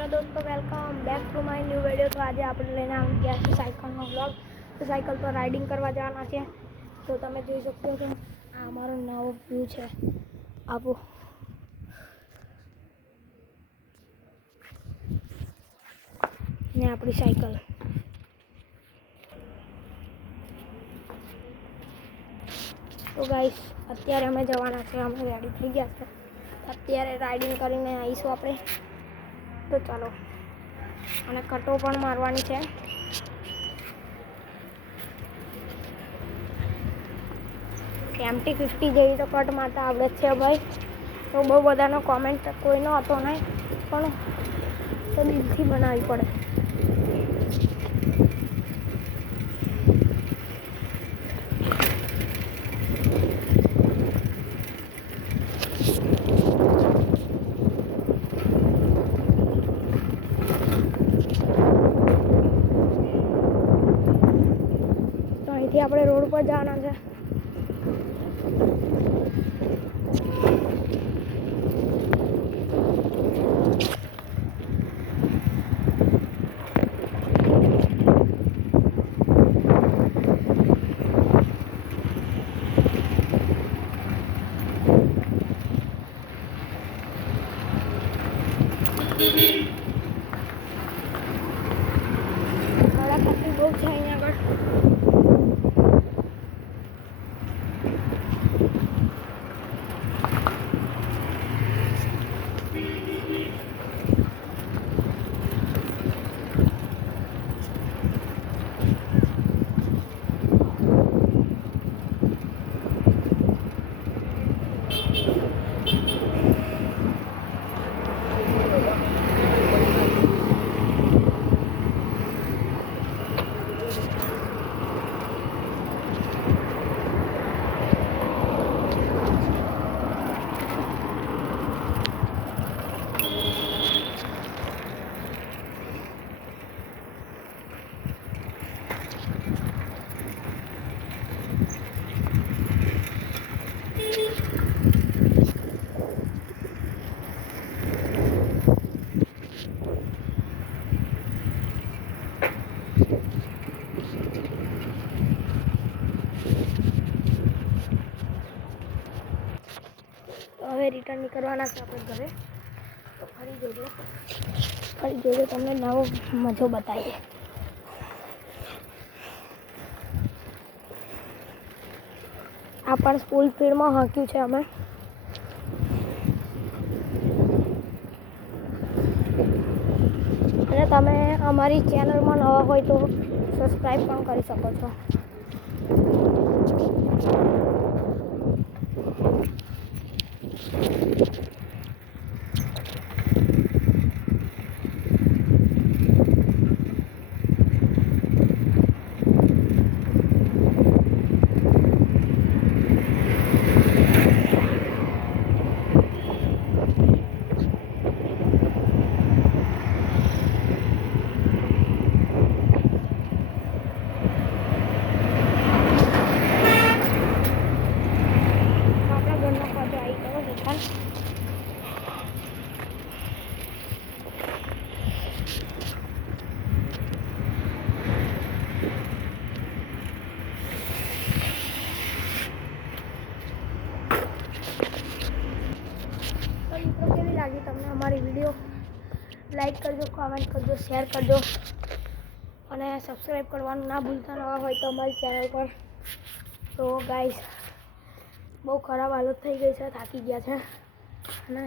Hello दोस्तों, welcome back to my new video. तो आज आप लेने આવી ગયા છે સાયકલનો વ્લોગ। તો સાયકલ પર રાઇડિંગ કરવા જવાના છે। તો તમે જોઈ શકો છો આ અમારો નવો વ્યૂ છે। આપો ને આપણી સાયકલ। તો ગાઈસ અત્યારે અમે જવાના છે, અમે રેડી થઈ ગયા છે। અત્યારે રાઇડિંગ કરીને આવીશું આપણે। તો ચાલો, અને કટો પણ મારવાની છે। MT50 જેવી તો કટ મારતા આવડે જ છે ભાઈ। તો બહુ બધાનો કોમેન્ટ કોઈનો હતો નહીં, પણ તો દિલથી બનાવવી પડે। તો અહીંથી આપણે રોડ પર જવાના છે। કલાકથી બહુ છે અહીંયા આગળ। હવે રિટર્ન નીકળવાના છે આપણે ઘરે। તો ફરી જોજો તમને નવો મજો બતાવીએ। આ પણ સ્કૂલ ફીલ્ડમાં હાંક્યું છે અમે। અને તમે અમારી ચેનલમાં નવા હોય તો સબસ્ક્રાઈબ પણ કરી શકો છો। મિત્રો કેવી લાગી તમને અમારી વિડીયો? લાઈક કરજો, કોમેન્ટ કરજો, શેર કરજો, અને સબસ્ક્રાઈબ કરવાનું ના ભૂલતા નવા હોય તો અમારી ચેનલ પર। તો ગાઈસ બહુ ખરાબ હાલત થઈ ગઈ છે, થાકી ગયા છે અને